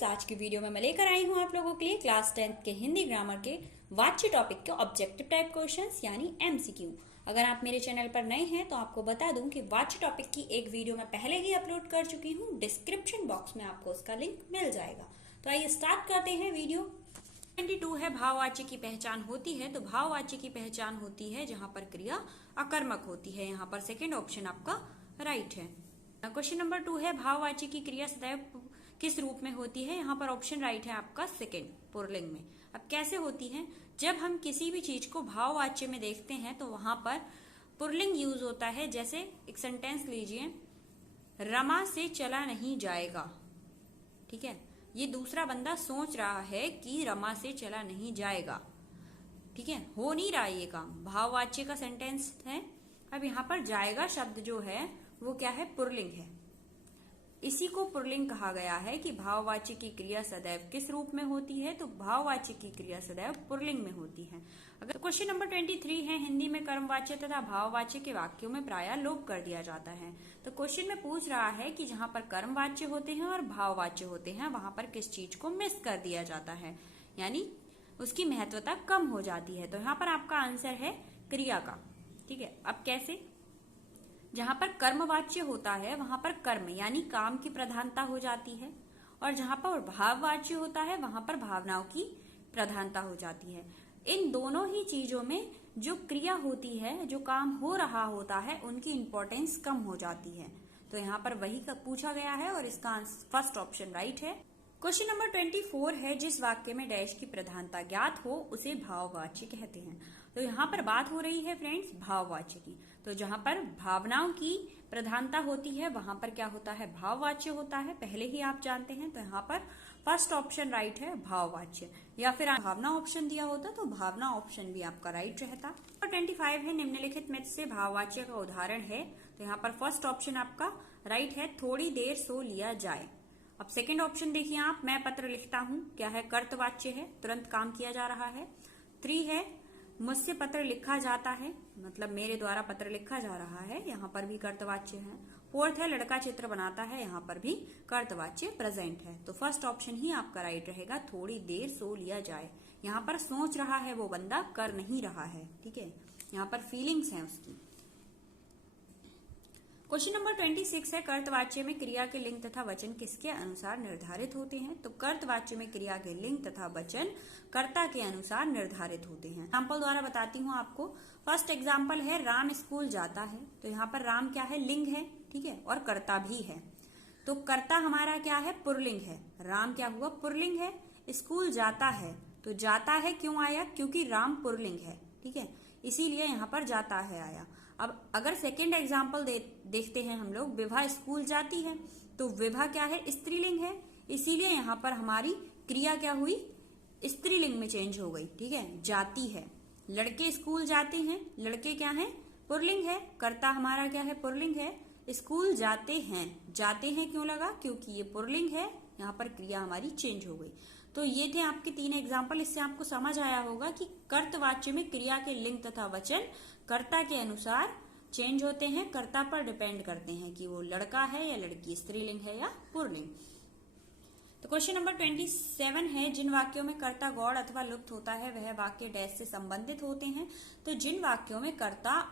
Friends, आज की video में मैं लेकर आई हूँ आप लोगों के लिए क्लास 10th के हिंदी ग्रामर के वाच्य टॉपिक के ऑब्जेक्टिव टाइप क्वेश्चंस यानी एमसीक्यू। अगर आप मेरे चैनल पर नए हैं तो आपको बता दूं कि वाच्य टॉपिक की एक वीडियो मैं पहले ही अपलोड कर चुकी हूँ। डिस्क्रिप्शन बॉक्स में आपको उसका लिंक मिल जाएगा। तो आइए स्टार्ट करते हैं वीडियो। 22 है भाववाच्य की पहचान होती है। तो भाववाच्य की पहचान होती है जहां पर क्रिया अकर्मक होती है। यहाँ पर सेकेंड ऑप्शन आपका राइट है। क्वेश्चन नंबर 2 है भाववाच्य की क्रिया सदैव किस रूप में होती है। यहाँ पर ऑप्शन राइट है आपका सेकेंड, पुल्लिंग में। अब कैसे होती है, जब हम किसी भी चीज को भाववाच्य में देखते हैं तो वहां पर पुल्लिंग यूज होता है। जैसे एक सेंटेंस लीजिए, रमा से चला नहीं जाएगा। ठीक है, ये दूसरा बंदा सोच रहा है कि रमा से चला नहीं जाएगा। ठीक है, हो नहीं रहा ये काम, भाववाच्य का सेंटेंस है। अब यहाँ पर जाएगा शब्द जो है वो क्या है, पुल्लिंग है। इसी को पुल्लिंग कहा गया है कि भाववाच्य की क्रिया सदैव किस रूप में होती है। तो भाववाच्य की क्रिया सदैव पुल्लिंग में होती है। अगर क्वेश्चन नंबर 23 है, हिंदी में कर्मवाच्य तथा भाववाच्य के वाक्यों में प्रायः लोप कर दिया जाता है। तो क्वेश्चन में पूछ रहा है कि जहां पर कर्मवाच्य होते हैं और भाववाच्य होते हैं वहां पर किस चीज को मिस कर दिया जाता है, यानी उसकी महत्वता कम हो जाती है। तो यहाँ पर आपका आंसर है क्रिया का। ठीक है, अब कैसे, जहां पर कर्मवाच्य होता है वहां पर कर्म यानी काम की प्रधानता हो जाती है, और जहां पर भाववाच्य होता है वहां पर भावनाओं की प्रधानता हो जाती है। इन दोनों ही चीजों में जो क्रिया होती है, जो काम हो रहा होता है, उनकी इंपॉर्टेंस कम हो जाती है। तो यहाँ पर वही पूछा गया है और इसका फर्स्ट ऑप्शन राइट है। क्वेश्चन नंबर 24 है, जिस वाक्य में डैश की प्रधानता ज्ञात हो उसे भाववाच्य कहते हैं। तो यहाँ पर बात हो रही है फ्रेंड्स भाववाच्य की। तो जहां पर भावनाओं की प्रधानता होती है वहां पर क्या होता है, भाववाच्य होता है। पहले ही आप जानते हैं। तो यहाँ पर फर्स्ट ऑप्शन राइट है, भाववाच्य। या फिर भावना ऑप्शन दिया होता तो भावना ऑप्शन भी आपका राइट रहता। और 25 है, निम्नलिखित में से भाववाच्य का उदाहरण है। तो यहाँ पर फर्स्ट ऑप्शन आपका राइट है, थोड़ी देर सो लिया जाए। अब सेकेंड ऑप्शन देखिए आप, मैं पत्र लिखता हूँ, क्या है, कर्तवाच्य है, तुरंत काम किया जा रहा है। 3 है, मुझसे पत्र लिखा जाता है, मतलब मेरे द्वारा पत्र लिखा जा रहा है, यहाँ पर भी कर्तवाच्य है। 4 है, लड़का चित्र बनाता है, यहाँ पर भी कर्तवाच्य प्रेजेंट है। तो फर्स्ट ऑप्शन ही आपका राइट रहेगा, थोड़ी देर सो लिया जाए। यहाँ पर सोच रहा है वो बंदा, कर नहीं रहा है। ठीक है, यहाँ पर फीलिंग्स है उसकी। क्वेश्चन नंबर 26 है, कर्तवाच्य में क्रिया के लिंग तथा वचन किसके अनुसार निर्धारित होते हैं। तो कर्तवाच्य में क्रिया के लिंग तथा वचन कर्ता के अनुसार निर्धारित होते हैं। एग्जाम्पल द्वारा बताती हूँ आपको। फर्स्ट एग्जाम्पल है, राम स्कूल जाता है। तो यहाँ पर राम क्या है, लिंग है। ठीक है, और कर्ता भी है। तो कर्ता हमारा क्या है, पुल्लिंग है। राम क्या हुआ, पुल्लिंग है। स्कूल जाता है, तो जाता है क्यों आया, क्योंकि राम पुल्लिंग है। ठीक है, इसीलिए यहाँ पर जाता है आया। अब अगर सेकेंड एग्जाम्पल देखते हैं हम लोग, विभा स्कूल जाती है। तो विभा क्या है, स्त्रीलिंग है, इसीलिए यहाँ पर हमारी क्रिया क्या हुई, स्त्रीलिंग में चेंज हो गई। ठीक है, जाती है। लड़के स्कूल जाते हैं, लड़के क्या है, पुल्लिंग है, कर्ता हमारा क्या है, पुल्लिंग है। स्कूल जाते हैं, जाते हैं क्यों लगा, क्योंकि ये पुल्लिंग है, यहाँ पर क्रिया हमारी चेंज हो गई। तो ये थे आपके 3 एग्जाम्पल। इससे आपको समझ आया होगा कि कर्तवाच्य में क्रिया के लिंग तथा वचन कर्ता के अनुसार चेंज होते हैं, कर्ता पर डिपेंड करते हैं कि वो लड़का है या लड़की, स्त्रीलिंग है या पुल्लिंग। तो क्वेश्चन नंबर 27 है, जिन वाक्यों में कर्ता गौड़ अथवा लुप्त होता है वह वाक्य डैश से संबंधित होते हैं। तो जिन वाक्यों में कर्ता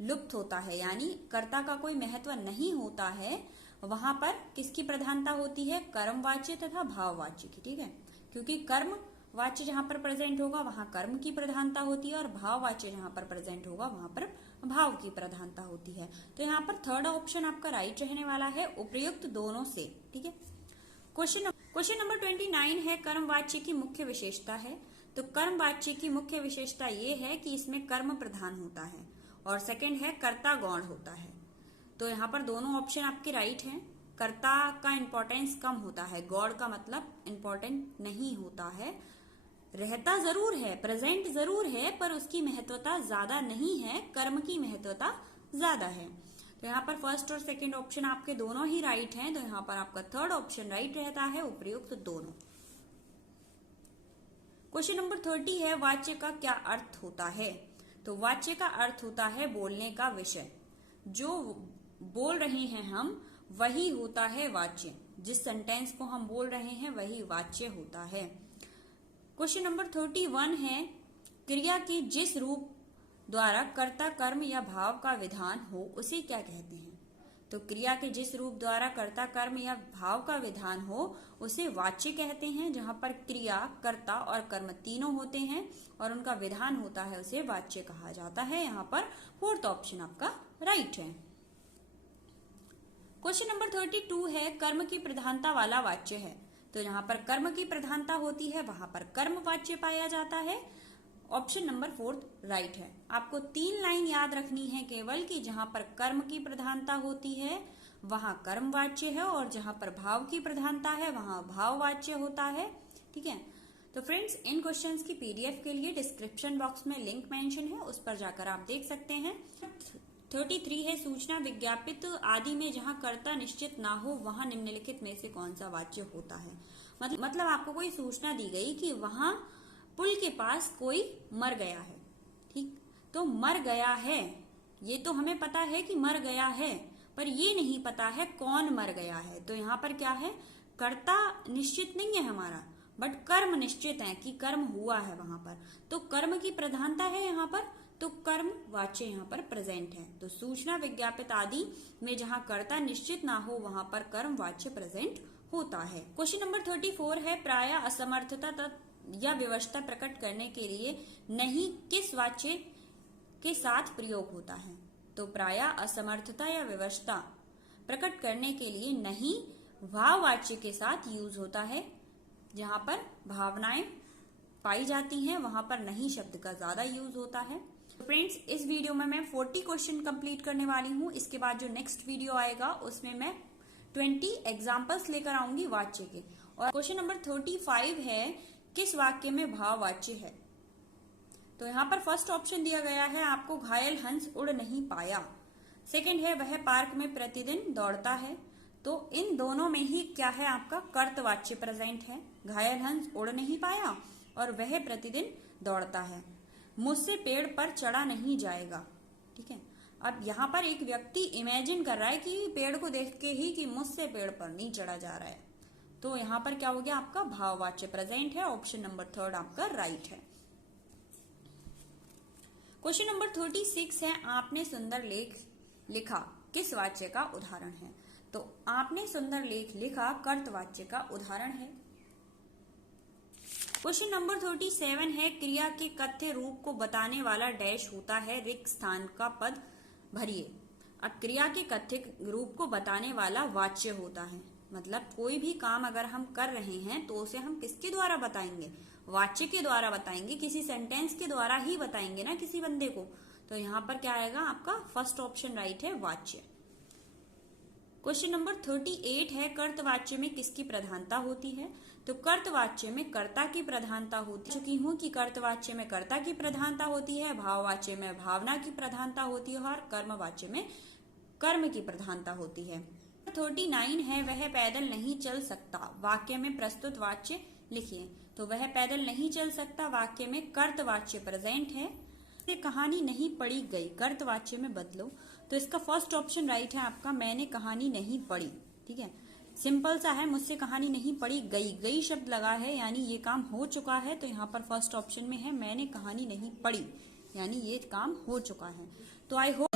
लुप्त होता है यानी कर्ता का कोई महत्व नहीं होता है, वहां पर किसकी प्रधानता होती है, कर्मवाच्य तथा भाववाच्य की। ठीक है, क्योंकि कर्म वाच्य जहां पर प्रेजेंट होगा वहां कर्म की प्रधानता होती है, और भाववाच्य जहां पर प्रेजेंट होगा वहां पर भाव की प्रधानता होती है। तो यहाँ पर थर्ड ऑप्शन आपका राइट रहने वाला है, उपयुक्त दोनों से। ठीक है, क्वेश्चन नंबर 29 है, कर्मवाच्य की मुख्य विशेषता है। तो कर्मवाच्य की मुख्य विशेषता ये है कि इसमें कर्म प्रधान होता है, और सेकंड है कर्ता गौण होता है। तो यहाँ पर दोनों ऑप्शन आपके राइट हैं। कर्ता का इंपॉर्टेंस कम होता है, गौड़ का मतलब इंपॉर्टेंट नहीं होता है, रहता जरूर है, प्रेजेंट जरूर है, पर उसकी महत्वता ज्यादा नहीं है, कर्म की महत्वता ज्यादा है। तो यहाँ पर फर्स्ट और सेकंड ऑप्शन आपके दोनों ही राइट हैं। तो यहाँ पर आपका थर्ड ऑप्शन राइट रहता है, उपयुक्त दोनों। क्वेश्चन नंबर 30 है, वाच्य का क्या अर्थ होता है। तो वाच्य का अर्थ होता है बोलने का विषय, जो बोल रहे हैं हम वही होता है वाच्य। जिस सेंटेंस को हम बोल रहे हैं वही वाच्य होता है। क्वेश्चन नंबर 31 है, क्रिया के जिस रूप द्वारा कर्ता कर्म या भाव का विधान हो उसे क्या कहते हैं? तो क्रिया के जिस रूप द्वारा कर्ता कर्म या भाव का विधान हो उसे वाच्य कहते हैं। जहां पर क्रिया, कर्ता और कर्म तीनों होते हैं और उनका विधान होता है उसे वाच्य कहा जाता है। यहाँ पर फोर्थ ऑप्शन आपका राइट है। क्वेश्चन नंबर 32 है, कर्म की प्रधानता वाला वाच्य है। तो जहां पर कर्म की प्रधानता होती है वहां पर कर्म वाच्य पाया जाता है। ऑप्शन नंबर 4 राइट है। आपको 3 लाइन याद रखनी है केवल कि जहां पर कर्म की प्रधानता होती है वहां कर्म वाच्य है और जहां पर भाव की प्रधानता है वहां भाव वाच्य होता है। ठीक है, तो फ्रेंड्स इन क्वेश्चंस की पीडीएफ के लिए डिस्क्रिप्शन बॉक्स में लिंक मेंशन है, उस पर जाकर आप देख सकते हैं। 33 है, सूचना विज्ञापित आदि में जहां कर्ता निश्चित ना हो वहां निम्नलिखित में से कौन सा वाच्य होता है? मतलब आपको कोई सूचना दी गई कि वहां पुल के पास कोई मर गया है। ठीक, तो मर गया है ये तो हमें पता है कि मर गया है, पर ये नहीं पता है कौन मर गया है। तो यहाँ पर क्या है, कर्ता निश्चित नहीं है हमारा, बट कर्म निश्चित है कि कर्म हुआ है वहां पर। तो कर्म की प्रधानता है यहाँ पर, तो कर्म वाच्य यहाँ पर प्रेजेंट है। तो सूचना विज्ञापित आदि में जहां कर्ता निश्चित ना हो वहां पर कर्म वाच्य प्रेजेंट होता है। क्वेश्चन नंबर 34 है, प्राय असमर्थता या विवशता प्रकट करने के लिए नहीं किस वाच्य के साथ प्रयोग होता है? तो प्राय असमर्थता या विवशता प्रकट करने के लिए नहीं भाववाच्य के साथ यूज होता है। जहां पर भावनाएं पाई जाती हैं वहां पर नहीं शब्द का ज्यादा यूज होता है। तो फ्रेंड्स इस वीडियो में मैं 40 क्वेश्चन कंप्लीट करने वाली हूं। इसके बाद जो नेक्स्ट वीडियो आएगा उसमें मैं 20 एग्जाम्पल्स लेकर आऊंगी वाच्य के। और क्वेश्चन नंबर 35 है, किस वाक्य में भाव वाच्य है? तो यहाँ पर फर्स्ट ऑप्शन दिया गया है आपको, घायल हंस उड़ नहीं पाया। सेकंड है, वह पार्क में प्रतिदिन दौड़ता है। तो इन दोनों में ही क्या है, आपका कर्तवाच्य प्रेजेंट है। घायल हंस उड़ नहीं पाया और वह प्रतिदिन दौड़ता है। मुझसे पेड़ पर चढ़ा नहीं जाएगा। ठीक है, अब यहाँ पर एक व्यक्ति इमेजिन कर रहा है कि पेड़ को देख के ही कि मुझसे पेड़ पर नहीं चढ़ा जा रहा है। तो यहाँ पर क्या हो गया, आपका भाववाच्य प्रेजेंट है। ऑप्शन नंबर 3 आपका राइट है। क्वेश्चन नंबर 36 है, आपने सुंदर लेख लिखा किस वाच्य का उदाहरण है? तो आपने सुंदर लेख लिखा कर्तवाच्य का उदाहरण है। क्वेश्चन नंबर 37 है, क्रिया के कथ्य रूप को बताने वाला डैश होता है, रिक्त स्थान का पद भरिए। अब क्रिया के कथ्य रूप को बताने वाला वाच्य होता है, मतलब कोई भी काम अगर हम कर रहे हैं तो उसे हम किसके द्वारा बताएंगे? वाच्य के द्वारा बताएंगे, किसी सेंटेंस के द्वारा ही बताएंगे ना किसी बंदे को। तो यहाँ पर क्या आएगा, आपका फर्स्ट ऑप्शन राइट है, वाच्य। क्वेश्चन नंबर 38 है, कर्तवाच्य में किसकी प्रधानता होती है? तो कर्तवाच्य में कर्ता की प्रधानता होती है। चुकी हूं कि कर्तवाच्य में कर्ता की प्रधानता होती है, भाववाच्य में भावना की प्रधानता होती है और कर्मवाच्य में कर्म की प्रधानता होती है। 39 है, वह पैदल नहीं चल सकता, वाक्य में प्रस्तुत वाच्य लिखिए। तो वह पैदल नहीं चल सकता वाक्य में कर्तवाच्य प्रेजेंट है। ये कहानी नहीं पढ़ी गई, कर्तवाच्य में बदलो। तो इसका फर्स्ट ऑप्शन राइट है आपका, मैंने कहानी नहीं पढ़ी। ठीक है, सिंपल सा है, मुझसे कहानी नहीं पढ़ी गई, गई शब्द लगा है यानी ये काम हो चुका है। तो यहाँ पर फर्स्ट ऑप्शन में है, मैंने कहानी नहीं पढ़ी यानी ये काम हो चुका है। तो आई होप